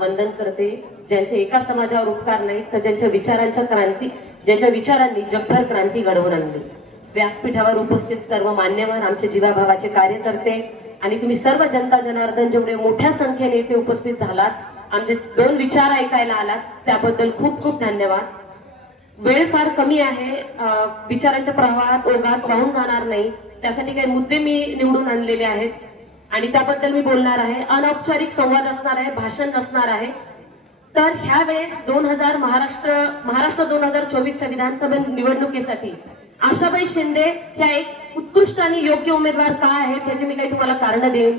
वंदन करते, ज्यांचे एका समाजावर उपकार नाही तर ज्यांच्या विचारांनी जगभर क्रांती घडवून आणली। व्यासपीठावर उपस्थित सर्व मान्यवर, आमचे जीवाभावाचे कार्यकर्ते आणि तुम्ही सर्व जनता जनार्दन जेवढे मोठ्या संख्येने इथे उपस्थित झालात, आमचे 2 विचार ऐकायला आलात, त्याबद्दल खूप खूप धन्यवाद। वेळ फार कमी आहे, विचारांच्या प्रवाहात ओघात वाहून जाणार नाही, त्यासाठी काही मुद्दे मी निवडून आणलेले आहेत आणि त्याबद्दल मी बोलणार आहे। अनौपचारिक संवाद असणार आहे, भाषण नसणार आहे। तर ह्या वेळेस महाराष्ट्र 2024च्या विधानसभा निवडणुकीसाठी आशाबाई शिंदे ह्या एक उत्कृष्ट आणि योग्य उमेदवार का आहेत याची मी काही तुम्हाला कारण देईन।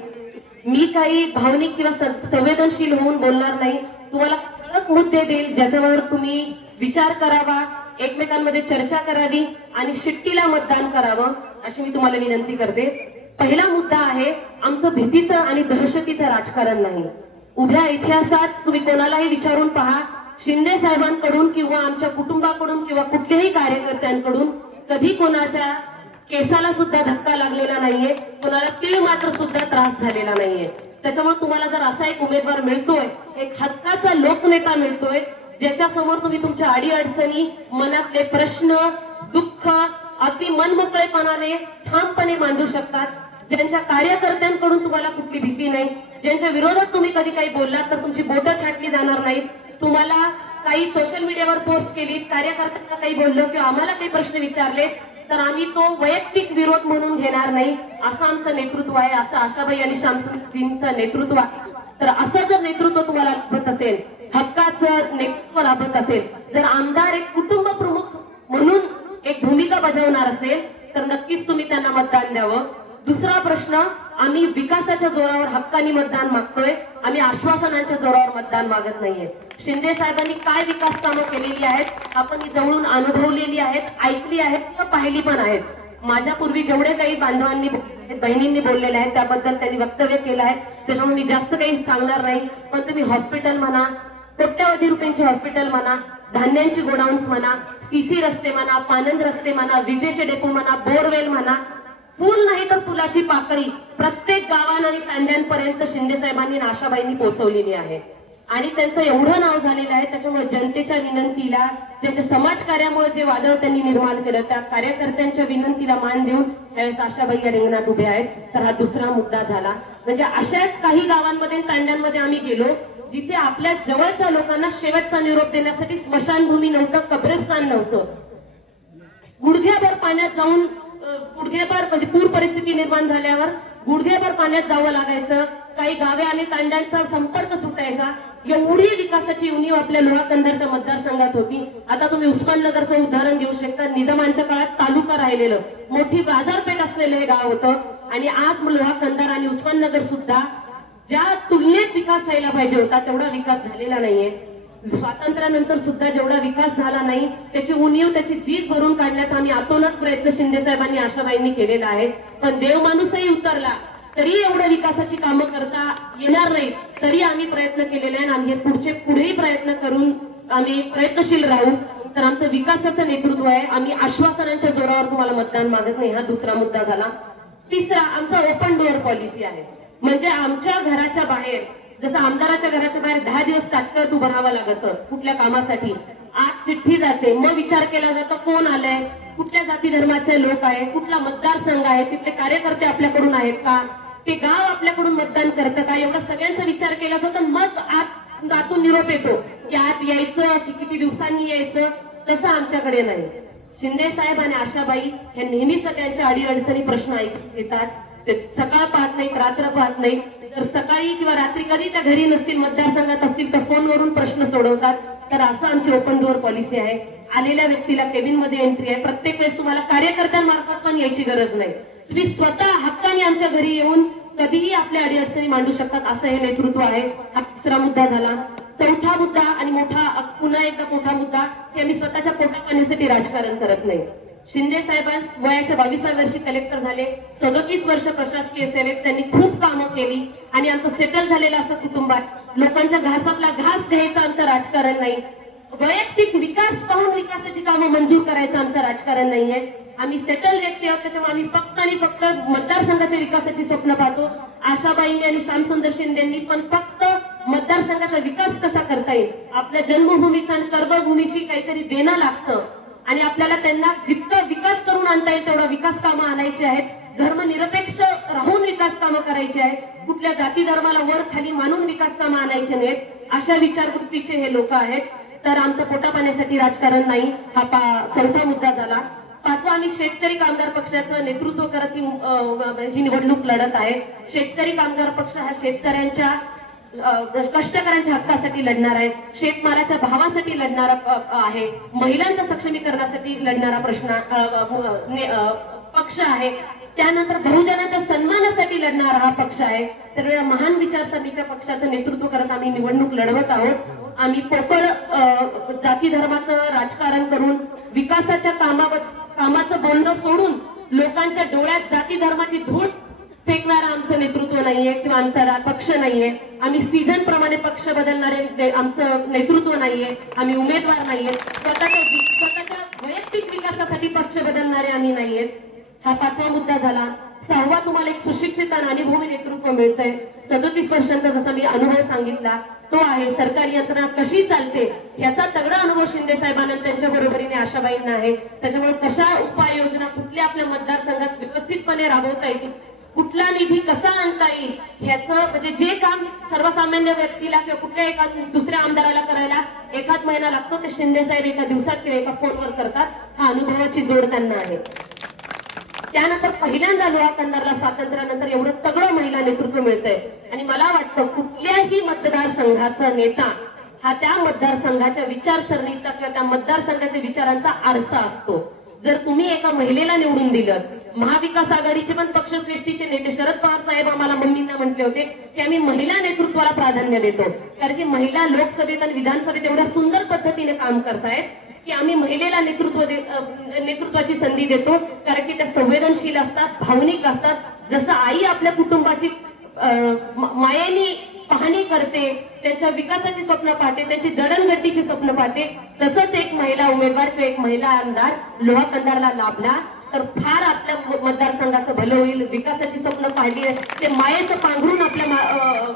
मी काही भावनिक किंवा संवेदनशील होऊन बोलणार नाही, तुम्हाला ठळक मुद्दे देईल ज्याच्यावर तुम्ही विचार करावा, एकमेकांमध्ये चर्चा करावी आणि शिट्टीला मतदान करावं अशी मी तुम्हाला विनंती करते। पहिला मुद्दा आहे, आमचं भीतीचं आणि दहशतीचं राजकारण नाही। उभ्या इतिहासात तुम्ही कोणालाही विचारून पहा, शिंदे साहेबांकडून किंवा आमच्या कुटुंबाकडून किंवा कुठल्याही कार्यकर्त्यांकडून कधी कोणाच्या केसाला सुद्धा धक्का लागलेला नाहीये, कोणाला तीळ मात्र सुद्धा त्रास झालेला नाहीये। त्याच्यामुळे तुम्हाला जर असा एक उमेदवार मिळतोय, एक हक्काचा लोकनेता मिळतोय, ज्याच्या समोर तुम्ही तुमच्या अडीअडचणी, मनातले प्रश्न, दुःख अगदी मनमोकळेपणाने ठामपणे मांडू शकतात, ज्यांच्या कार्यकर्त्यांकडून तुम्हाला कुठली भीती नाही, ज्यांच्या विरोधात तुम्ही कधी काही बोललात तर तुमची बोटं छाटली जाणार नाही, तुम्हाला काही सोशल मीडियावर पोस्ट केली, कार्यकर्त्यांना काही बोललो किंवा आम्हाला काही प्रश्न विचारले तर आम्ही तो वैयक्तिक विरोध म्हणून घेणार नाही, असं आमचं नेतृत्व आहे, असं आशाबाई आणि श्यामसुंदरजींचं नेतृत्व आहे। तर असं जर नेतृत्व तुम्हाला लाभत असेल, हक्काचं नेतृत्व लाभत असेल, जर आमदार एक कुटुंब प्रमुख म्हणून एक भूमिका बजावणार असेल तर नक्कीच तुम्ही त्यांना मतदान द्यावं। दुसरा प्रश्न, आम्ही विकासाच्या जोरावर हक्कानी मतदान मागतोय, आम्ही आश्वासनांच्या जोरावर मतदान मागत नाहीये। शिंदे साहेबांनी काय विकास कामं केलेली आहेत आपण जवळून अनुभवलेली आहेत, ऐकली आहेत किंवा पाहिली पण आहेत। माझ्या पूर्वी जेवढे काही बांधवांनी बहिणींनी बोललेले आहेत त्याबद्दल त्यांनी वक्तव्य केलं आहे, त्याच्यामुळे मी जास्त काही सांगणार नाही। पण तुम्ही हॉस्पिटल म्हणा, कोट्यवधी रुपयांचे हॉस्पिटल म्हणा, धान्यांची गोडाऊन्स म्हणा, सीसी रस्ते म्हणा, पानंद रस्ते म्हणा, विजेचे डेपो म्हणा, बोरवेल म्हणा, फुल नाही तर फुलाची पाकळी प्रत्येक गावात आणि तांड्यांपर्यंत शिंदे साहेबांनी आणि आशाबाईंनी पोहोचवलेली आहे आणि त्यांचं एवढं नाव झालेलं आहे। त्याच्यामुळे जनतेच्या विनंतीला, त्यांच्या समाजकार्यामुळे जे वादळ त्यांनी निर्माण केलं त्या कार्यकर्त्यांच्या विनंतीला मान देऊन त्यावेळेस आशाबाई या रिंगणात उभे आहेत। तर हा दुसरा मुद्दा झाला। म्हणजे अशाच काही गावांमध्ये तांड्यांमध्ये आम्ही गेलो जिथे आपल्या जवळच्या लोकांना शेवटचा निरोप देण्यासाठी स्मशानभूमी नव्हतं, कब्रस्तान नव्हतं, गुडघ्याभर पाण्यात जाऊन गुडघ्याभर म्हणजे पूर परिस्थिती निर्माण झाल्यावर गुडघ्याभर पाण्यात जावं लागायचं, काही गावे आणि तांड्यांचा संपर्क सुटायचा। एवढी विकासाची उणीव आपल्या लोहा कंधारच्या मतदारसंघात होती। आता तुम्ही उस्माननगरचं उदाहरण देऊ शकता, निजामांच्या काळात तालुका राहिलेलं मोठी बाजारपेठ असलेलं हे गाव होतं आणि आज लोहा कंधार आणि उस्माननगर सुद्धा ज्या तुलनेत विकास व्हायला पाहिजे होता तेवढा विकास झालेला नाहीये। स्वातंत्र्यानंतर सुद्धा जेवढा विकास झाला नाही त्याची उणीव, त्याची झीज भरून काढण्याचा आम्ही आतोनात प्रयत्न शिंदे साहेबांनी, आशाबाईंनी केलेला आहे। पण देव माणूसही उतरला तरी एवढं विकासाची कामं करता येणार नाही, तरी आम्ही प्रयत्न केलेले आहे आणि पुढेही प्रयत्न करून आम्ही प्रयत्नशील राहू। तर आमचं विकासाचं नेतृत्व आहे, आम्ही आश्वासनांच्या जोरावर तुम्हाला मतदान मागत नाही, हा दुसरा मुद्दा झाला। तिसरा, आमचा ओपन डोअर पॉलिसी आहे, म्हणजे आमच्या घराच्या बाहेर जसं आमदाराच्या घराच्या बाहेर 10 दिवस तात्काळ उभं राहावं लागतं कुठल्या कामासाठी, आज चिठ्ठी जाते, मग विचार केला जातो कोण आलंय, कुठल्या जाती धर्माचे लोक आहे, कुठला मतदारसंघ आहे, तिथले कार्यकर्ते आपल्याकडून आहेत का, ते गाव आपल्याकडून मतदान करतं का, एवढा सगळ्यांचा विचार केला जातो। मग आतून निरोप येतो की आत यायचं की किती दिवसांनी यायचं, तसं आमच्याकडे नाही। शिंदे साहेब आणि आशाबाई हे नेहमी सगळ्यांच्या अडीअडचणी प्रश्न ऐकतात, ते सकाळ पाहत नाहीत, रात्र पाहत नाही, तर सकाळी किंवा रात्री कधी त्या घरी नसतील, मतदारसंघात असतील तर फोनवरून प्रश्न सोडवतात। तर असं आमची ओपन डोअर पॉलिसी आहे। आलेल्या व्यक्तीला केबिन मध्ये एंट्री आहे, प्रत्येक वेळेस तुम्हाला कार्यकर्त्यांमार्फत पण यायची गरज नाही, तुम्ही स्वतः हक्काने आमच्या घरी येऊन कधीही आपल्या अडीअडचणी मांडू शकतात, असं हे नेतृत्व आहे। हा तिसरा मुद्दा झाला। चौथा मुद्दा आणि पुन्हा एकदा मोठा मुद्दा की आम्ही स्वतःच्या पोटा पाण्यासाठी राजकारण करत नाही। शिंदे साहेबांनी वयाच्या 22व्या वर्षी कलेक्टर झाले, 37 वर्ष प्रशासकीय सेवेत त्यांनी खूप कामं केली आणि आमचं सेटल झालेलं असं कुटुंब आहे। लोकांच्या घासातला घास घ्यायचं आमचं राजकारण नाही, वैयक्तिक विकास पाहून विकासाची कामं मंजूर करायचं आमचं राजकारण नाहीये। आम्ही सेटल व्यक्ती आहोत, त्याच्यामुळे आम्ही फक्त आणि फक्त मतदारसंघाच्या विकासाची स्वप्न पाहतो। आशाबाईंनी आणि श्यामसुंदर शिंदेंनी पण फक्त मतदारसंघाचा विकास कसा करता येईल, आपल्या जन्मभूमीचा आणि कर्मभूमीशी काहीतरी देणं लागतं आणि आपल्याला त्यांना जितका विकास करून आणता येईल तेवढा विकास कामं आणायची आहेत, धर्मनिरपेक्ष राहून विकास कामं करायची आहेत, कुठल्या जाती धर्माला वर खाली मानून विकास कामं आणायचे नाहीत, अशा विचारवृत्तीचे हे लोक आहेत. तर आमचं पोटापाण्यासाठी राजकारण नाही, हा चौथा मुद्दा झाला. पाचवा, आम्ही शेतकरी कामगार पक्षाचं नेतृत्व करत ही निवडणूक लढत आहे. शेतकरी कामगार पक्ष हा शेतकऱ्यांच्या कष्टकऱ्यांच्या हक्कासाठी लढणार आहे, शेतमालाच्या भावासाठी लढणारा आहे, महिलांच्या सक्षमीकरणासाठी लढणारा पक्ष आहे. त्यानंतर बहुजनाच्या सन्मानासाठी लढणारा हा पक्ष आहे. तर महान विचारसरणीच्या पक्षाचं नेतृत्व करत आम्ही निवडणूक लढवत आहोत. आम्ही पोकळ जाती धर्माचं राजकारण करून विकासाच्या कामाचं बोलणं सोडून लोकांच्या डोळ्यात जाती धर्माची धूळ फेकणारा आमचं नेतृत्व नाहीये किंवा आमचा पक्ष नाहीये. आम्ही सीझन प्रमाणे पक्ष बदलणारे आमचं नेतृत्व नाहीये, आम्ही उमेदवार नाहीये, स्वतःच्या वैयक्तिक विकासासाठी पक्ष बदलणारे आम्ही नाहीयेत. हा पाचवा मुद्दा झाला. सहावा, तुम्हाला एक सुशिक्षित आणि अनुभवी नेतृत्व मिळतंय. 37 वर्षांचा जसा मी अनुभव सांगितला तो आहे. सरकारी यंत्रणा कशी चालते ह्याचा तगडा अनुभव शिंदे साहेबांना त्यांच्या बरोबरीने आशाबाईंना आहे. त्याच्यामुळे कशा उपाययोजना कुठल्या आपल्या मतदारसंघात व्यवस्थितपणे राबवता येतील, कुठला निधी कसा आणता येईल, ह्याचं म्हणजे जे काम सर्वसामान्य व्यक्तीला किंवा कुठल्या एका दुसऱ्या आमदाराला करायला एखाद महिना लागतो ते शिंदे साहेब एका दिवसात किंवा एका फोनवर करतात. हा अनुभवाची जोड त्यांना आहे. त्यानंतर पहिल्यांदा लोहा कंधारला स्वातंत्र्यानंतर एवढं तगडं महिला नेतृत्व मिळतंय आणि मला वाटतं कुठल्याही मतदारसंघाचा नेता हा त्या मतदारसंघाच्या विचारसरणीचा किंवा त्या मतदारसंघाच्या विचारांचा आरसा असतो. जर तुम्ही एका महिलेला निवडून दिलं, महाविकास आघाडीचे पण पक्षश्रेष्ठीचे नेते शरद पवार साहेब आम्हाला मम्मींना म्हटले होते की आम्ही महिला नेतृत्वाला प्राधान्य देतो, कारण की महिला लोकसभेत आणि विधानसभेत एवढ्या सुंदर पद्धतीने काम करतायत की आम्ही महिलेला नेतृत्वाची संधी देतो, कारण की त्या संवेदनशील असतात, भावनिक असतात. जसं आई आपल्या कुटुंबाची मायेनी पाहणी करते, त्यांच्या विकासाची स्वप्न पाहते, त्यांची जडणघडणीची स्वप्न पाहते, तसंच एक महिला उमेदवार किंवा एक महिला आमदार लोहा कंधारला लाभला तर फार आपल्या मतदारसंघाचं भलं होईल. विकासाची स्वप्न पाहिली ते मायेचं पांघरून आपल्या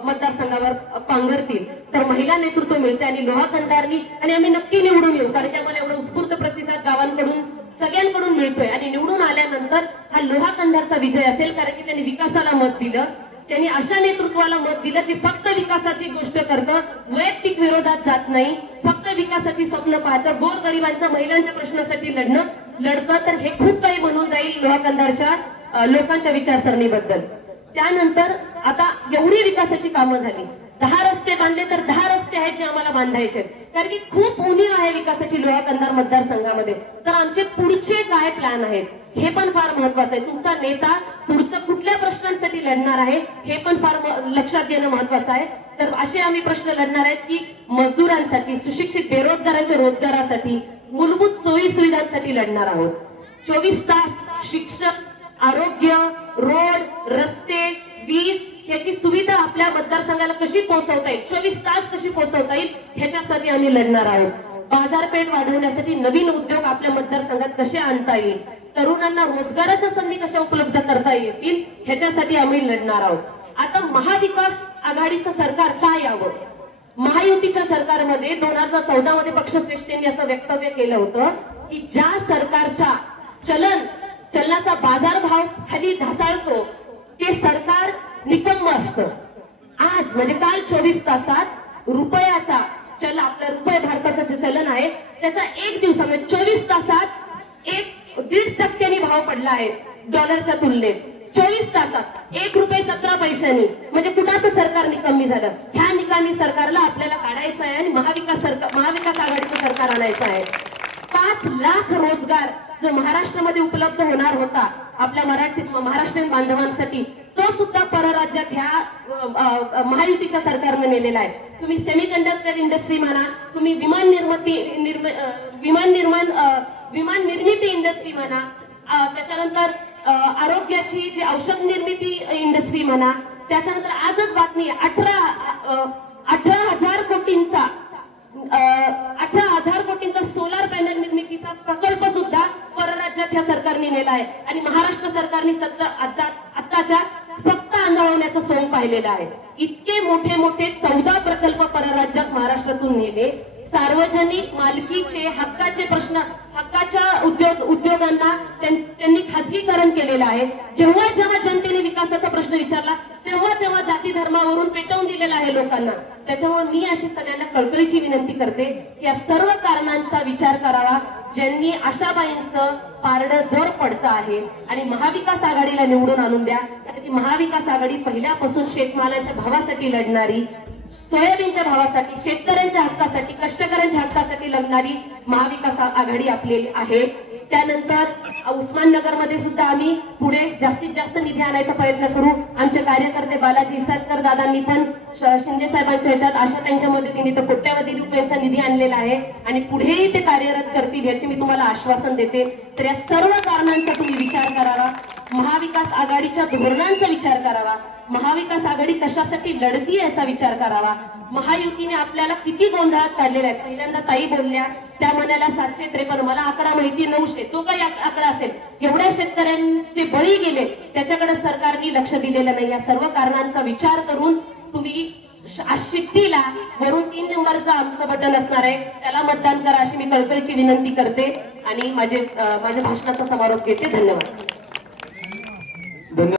मतदारसंघावर पांघरतील तर महिला नेतृत्व मिळते आणि लोहा कंधारनी आणि आम्ही नक्की निवडून येऊ, कारण की आम्हाला एवढा उत्स्फूर्त प्रतिसाद गावांकडून सगळ्यांकडून मिळतोय. आणि निवडून आल्यानंतर हा लोहा कंधारचा विजय असेल, कारण की त्यांनी विकासाला मत दिलं, त्यांनी अशा नेतृत्वाला मत दिलं जे फक्त विकासाची गोष्ट करतं, वैयक्तिक विरोधात जात नाही, फक्त विकासाची स्वप्न पाहतं, गोरगरिबांच्या महिलांच्या प्रश्नासाठी लढतं. तर हे खूप काही बनून जाईल लोहा कंधारच्या लोकांच्या विचारसरणीबद्दल. त्यानंतर आता एवढी विकासाची कामं झाली, 10 रस्ते बांधले तर 10 रस्ते आहेत जे आम्हाला बांधायचे आहेत, कारण की खूप उणीव आहे विकासाची लोहा कंधार मतदारसंघामध्ये. तर आमचे पुढचे काय प्लॅन आहेत हे पण फार महत्वाचं आहे. तुमचा नेता पुढचं कुठल्या प्रश्नांसाठी लढणार आहे हे पण फार लक्षात घेणं महत्वाचं आहे. तर असे आम्ही प्रश्न लढणार आहेत की मजदुरांसाठी, सुशिक्षित बेरोजगारांच्या रोजगारासाठी, मूलभूत सोयी सुविधांसाठी लढणार आहोत. 24 तास शिक्षण, आरोग्य, रोड, रस्ते, वीज ह्याची सुविधा आपल्या मतदारसंघाला कशी पोहोचवता येईल, 24 तास कशी पोहोचवता येईल ह्याच्यासाठी आम्ही लढणार आहोत. बाजारपेठ वाढवण्यासाठी नवीन उद्योग आपल्या मतदारसंघात कसे आणता येईल, तरुणांना रोजगाराच्या संधी कशा उपलब्ध करता येतील ह्याच्यासाठी आम्ही लढणार आहोत. आता महाविकास आघाडीचं सरकार का यावं? महायुतीच्या सरकारमध्ये 2014 मध्ये पक्षश्रेष्ठींनी असं वक्तव्य केलं होतं की ज्या सरकारच्या चलनाचा बाजारभाव खाली ढासळतो ते सरकार निकम्म असतं. आज म्हणजे काल 24 तासात रुपयाचा आपलं रुपये भारताचं जे चलन आहे त्याचा एक दिवसामध्ये 24 तासात 1.5% भाव पडला आहे डॉलरच्या तुलनेत. 24 तासात 1 रुपये 17 पैशांनी, म्हणजे कुणाचं सरकार निकम्मी झालं. ह्या निकामी सरकारला आपल्याला काढायचं आहे आणि महाविकास आघाडीचं सरकार आणायचं आहे. 5 लाख रोजगार जो महाराष्ट्रामध्ये उपलब्ध होणार होता आपल्या महाराष्ट्रीयन बांधवांसाठी, तो सुद्धा परराज्यात ह्या महायुतीच्या सरकारने नेलेला आहे. तुम्ही सेमीकंडक्टर इंडस्ट्री म्हणा, तुम्ही विमान निर्मिती इंडस्ट्री म्हणा, त्याच्यानंतर आरोग्याची जी औषध निर्मिती इंडस्ट्री म्हणा, त्याच्यानंतर आजच बातमी 18,000 कोटींचा सोलार पॅनल निर्मितीचा प्रकल्प सुद्धा परराज्यात ह्या सरकारने नेला आहे. आणि महाराष्ट्र सरकारने आताच्या फक्त आंदोलनाचं सोंग पाहिलेलं आहे. इतके मोठे मोठे 14 प्रकल्प परराज्यात महाराष्ट्रातून नेले. सार्वजनिक मालकीचे हक्काचे प्रश्न, हक्काच्या उद्योगांना त्यांनी खाजगीकरण केलेलं आहे. जेव्हा जेव्हा जनतेने विकासाचा प्रश्न विचारला तेव्हा तेव्हा जाती धर्मावरून पेटवून दिलेला आहे लोकांना. त्याच्यामुळे मी अशी सगळ्यांना कळकळीची विनंती करते की या सर्व कारणांचा विचार करावा. ज्यांनी आशाबाईंचं पारडं जर पडतं आहे आणि महाविकास आघाडीला निवडून आणून द्या. महाविकास आघाडी पहिल्यापासून शेतमालाच्या भावासाठी लढणारी, सोयाबीनच्या भावासाठी, शेतकऱ्यांच्या हक्कासाठी, कष्टकऱ्यांच्या हक्कासाठी लढणारी महाविकास आघाडी आपली आहे. त्यानंतर उस्माननगरमध्ये सुद्धा आम्ही पुढे जास्तीत जास्त निधी आणायचा प्रयत्न करू. आमचे कार्यकर्ते बालाजी इसरकर दादांनी पण शिंदे साहेबांच्या ह्याच्यात आशा त्यांच्या मदतीने तर कोट्यावधी रुपयांचा निधी आणलेला आहे आणि पुढेही ते कार्यरत करतील याचे मी तुम्हाला आश्वासन देते. तर या सर्व कारणांचा तुम्ही विचार करावा. महाविकास आघाडीच्या धोरणांचा विचार करावा. महाविकास आघाडी कशासाठी लढती याचा विचार करावा. महायुतीने आपल्याला किती गोंधळात काढलेला आहे. पहिल्यांदा ताई बोलल्या, त्या म्हणाल्या 753, मला आकडा माहिती 900, तो काही आकडा असेल. एवढ्या शेतकऱ्यांचे बळी गेले, त्याच्याकडे सरकारने लक्ष दिलेलं नाही. या सर्व कारणांचा विचार करून तुम्ही आज शिट्टीला वरून 3 नंबरचं आमचं बटन असणार आहे त्याला मतदान करा अशी मी कळकळीची विनंती करते आणि माझ्या भाषणाचा समारोप घेते. धन्यवाद.